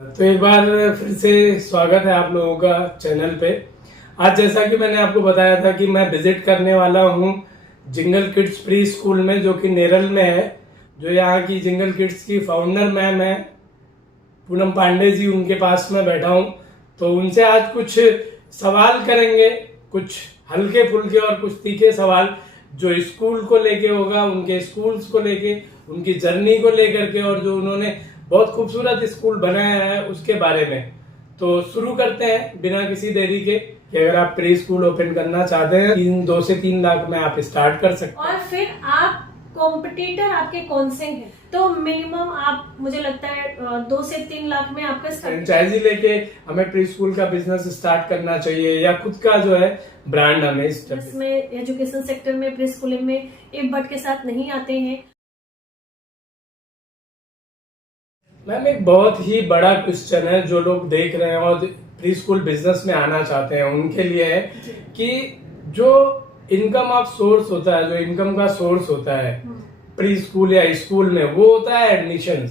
तो एक बार फिर से स्वागत है आप लोगों का चैनल पे। आज जैसा कि मैंने आपको बताया था कि मैं विजिट करने वाला हूँ जिंगल किड्स प्री स्कूल में, जो कि नेरल में है। जो यहाँ की जिंगल किड्स की फाउंडर मैम है पूनम पांडे जी, उनके पास में बैठा हूँ। तो उनसे आज कुछ सवाल करेंगे, कुछ हल्के फुल्के और कुछ तीखे सवाल जो स्कूल को लेके होगा, उनके स्कूल्स को लेके, उनकी जर्नी को लेकर के, और जो उन्होंने बहुत खूबसूरत स्कूल बनाया है उसके बारे में। तो शुरू करते हैं बिना किसी देरी के कि अगर आप प्री स्कूल ओपन करना चाहते हैं 2 से 3 लाख में आप स्टार्ट कर सकते हैं। और फिर आप कॉम्पिटिटर आपके कौन से हैं, तो मिनिमम आप, मुझे लगता है 2 से 3 लाख में आपका फ्रेंचाइजी लेके हमें प्री स्कूल का बिजनेस स्टार्ट करना चाहिए या खुद का जो है ब्रांड हमें इसमें एजुकेशन सेक्टर में प्री स्कूलिंग में एक बट के साथ नहीं आते हैं। मैम, एक बहुत ही बड़ा क्वेश्चन है जो लोग देख रहे हैं और प्री स्कूल बिजनेस में आना चाहते हैं उनके लिए है कि जो इनकम ऑफ सोर्स होता है, जो इनकम का सोर्स होता है प्री स्कूल या स्कूल में, वो होता है एडमिशन।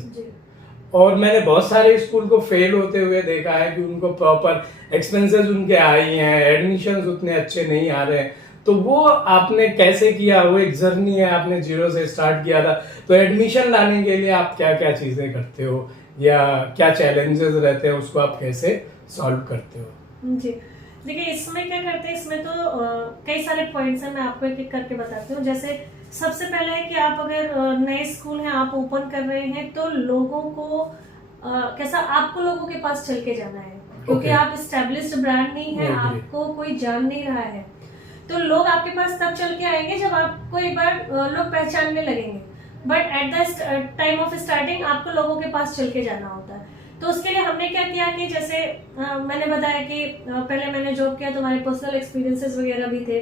और मैंने बहुत सारे स्कूल को फेल होते हुए देखा है कि उनको प्रॉपर एक्सपेंसेस उनके आए हैं, एडमिशन उतने अच्छे नहीं आ रहे हैं। तो वो आपने कैसे किया? वो एक जर्नी है, आपने जीरो से स्टार्ट किया था। तो एडमिशन लाने के लिए आप क्या क्या चीजें करते हो या क्या चैलेंजेस रहते हैं, उसको आप कैसे सॉल्व करते हो? जी देखिए, इसमें क्या करते हैं, इसमें तो कई सारे पॉइंट्स हैं, मैं आपको एक एक करके बताती हूँ। जैसे सबसे पहले है कि आप अगर नए स्कूल हैं, आप ओपन कर रहे हैं, तो लोगों को कैसा, आपको लोगों के पास चल के जाना है, क्योंकि आप एस्टेब्लिश्ड ब्रांड नहीं है, आपको कोई जान नहीं रहा है। तो लोग आपके पास तब चल के आएंगे जब आपको एक बार लोग पहचानने लगेंगे। But at the time of starting आपको लोगों के पास चल के जाना होता है। तो उसके लिए हमने क्या किया कि जैसे मैंने बताया कि पहले मैंने जॉब किया तो हमारे पर्सनल एक्सपीरियंसेस वगैरह भी थे।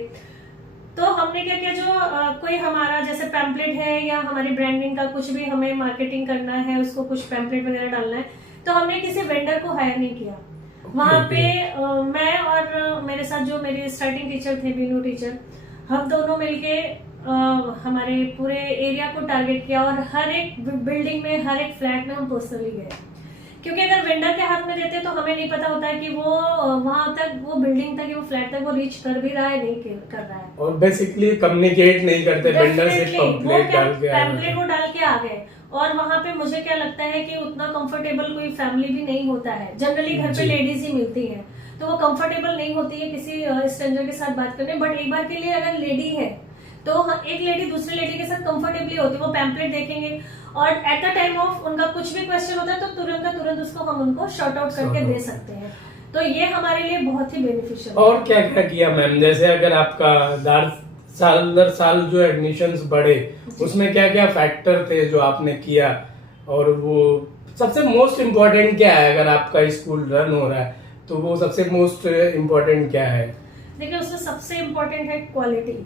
तो हमने क्या किया, जो कोई हमारा जैसे पैम्पलेट है या हमारी ब्रांडिंग का कुछ भी हमें मार्केटिंग करना है, उसको कुछ पैम्पलेट वगैरह डालना है, तो हमने किसी वेंडर को हायर नहीं किया। वहां पे मैं और मेरे साथ जो मेरे स्टार्टिंग टीचर थे, बीनू टीचर, हम दोनों मिलके हमारे पूरे एरिया को टारगेट किया और हर एक बिल्डिंग में, हर एक फ्लैट में हम पर्सनली गए। क्योंकि अगर वेंडर के हाथ में देते तो हमें नहीं पता होता है कि वो वहां तक, वो बिल्डिंग तक, वो फ्लैट तक वो रीच कर भी रहा है, नहीं कर रहा है। और बेसिकली कम्युनिकेट नहीं करते, वेंडर से पैम्पलेट वो डाल के आ गए। और वहां पे मुझे क्या लगता है कि उतना कंफर्टेबल कोई फैमिली भी नहीं होता है। जनरली घर पे लेडीज ही मिलती है, तो वो कंफर्टेबल नहीं होती है किसी स्ट्रेंजर के साथ बात करने। बट एक बार के लिए अगर लेडी है तो एक लेडी दूसरी लेडी के साथ कंफर्टेबली होती है, वो पैम्पलेट देखेंगे और एट द टाइम ऑफ उनका कुछ भी क्वेश्चन होता है तो तुरंत उसको हम उनको शॉर्ट आउट करके दे सकते हैं। तो ये हमारे लिए बहुत ही बेनिफिशियल। और क्या क्या किया मैम? जैसे अगर आपका साल जो एडमिशन्स बढ़े, उसमें क्या क्या फैक्टर थे जो आपने किया? और वो सबसे मोस्ट इम्पोर्टेंट क्या है? अगर आपका स्कूल रन हो रहा है तो वो सबसे मोस्ट इम्पोर्टेंट क्या है? देखिए, उसमें सबसे इम्पोर्टेंट है क्वालिटी।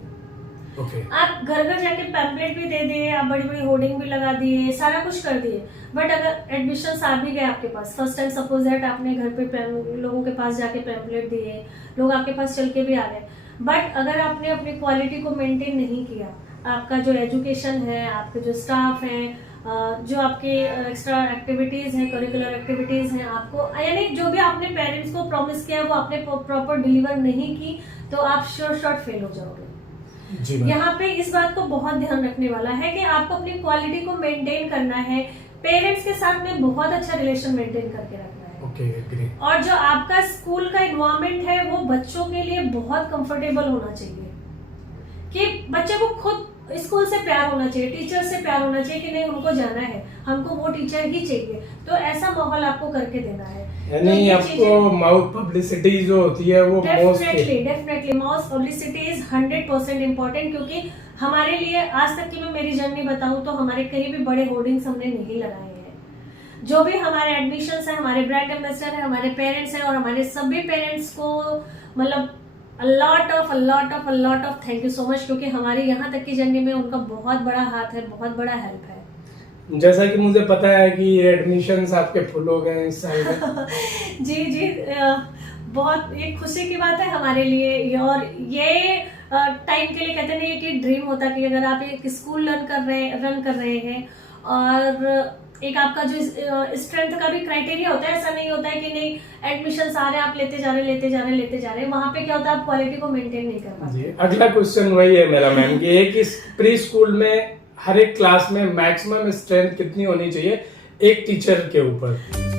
आप घर घर जाके पैम्पलेट भी दे दिए, आप बड़ी बड़ी होर्डिंग भी लगा दिए, सारा कुछ कर दिए, बट अगर एडमिशन आ भी गए आपके पास, फर्स्ट टाइम सपोज दैट आपने घर पे लोगों के पास जाके पैम्पलेट दिए, लोग आपके पास चल के भी आ गए, बट अगर आपने अपनी क्वालिटी को मेंटेन नहीं किया, आपका जो एजुकेशन है, आपके जो स्टाफ है, जो आपके एक्स्ट्रा एक्टिविटीज हैं, करिकुलर एक्टिविटीज हैं, आपको यानी जो भी आपने पेरेंट्स को प्रॉमिस किया वो आपने प्रॉपर डिलीवर नहीं की, तो आप श्योर शॉट फेल हो जाओगे। यहाँ पे इस बात को बहुत ध्यान रखने वाला है कि आपको अपनी क्वालिटी को मेंटेन करना है, पेरेंट्स के साथ में बहुत अच्छा रिलेशन मेंटेन करके रखना है। और जो आपका स्कूल का एनवायरनमेंट है वो बच्चों के लिए बहुत कंफर्टेबल होना चाहिए, कि बच्चे को खुद स्कूल से प्यार होना चाहिए, टीचर से प्यार होना चाहिए कि नहीं हमको जाना है, हमको वो टीचर ही चाहिए। तो ऐसा माहौल आपको करके देना है। यानी तो आपको माउथ पब्लिसिटी जो होती है वो definitely mouth publicity is 100% important. क्योंकि हमारे लिए आज तक की मैं मेरी जर्नी बताऊं तो हमारे कहीं भी बड़े होर्डिंग्स हमने नहीं लगाए हैं। जो भी हमारे एडमिशंस है, हमारे ब्रांड एम्बेसडर है, हमारे पेरेंट्स हैं, और हमारे सभी पेरेंट्स को मतलब a lot of thank you so much, क्योंकि हमारी यहाँ तक की जर्नी में उनका बहुत बड़ा हाथ है, बहुत बड़ा हेल्प है। जैसा कि मुझे पता है कि एडमिशंस आपके फुल हो गए इस साल में। जी बहुत एक खुशी की बात है हमारे लिए। और ये टाइम के लिए कहते नहीं कि ड्रीम होता कि अगर आप एक स्कूल रन कर रहे हैं और एक आपका जो स्ट्रेंथ का भी क्राइटेरिया होता है, ऐसा नहीं होता है कि नहीं एडमिशन आ रहे हैं आप लेते जा रहे हैं, वहां पे क्या होता है आप क्वालिटी को मेंटेन नहीं कर पाते। जी, अगला क्वेश्चन वही है मेरा मैम कि एक इस प्री स्कूल में हर एक क्लास में मैक्सिमम स्ट्रेंथ कितनी होनी चाहिए एक टीचर के ऊपर?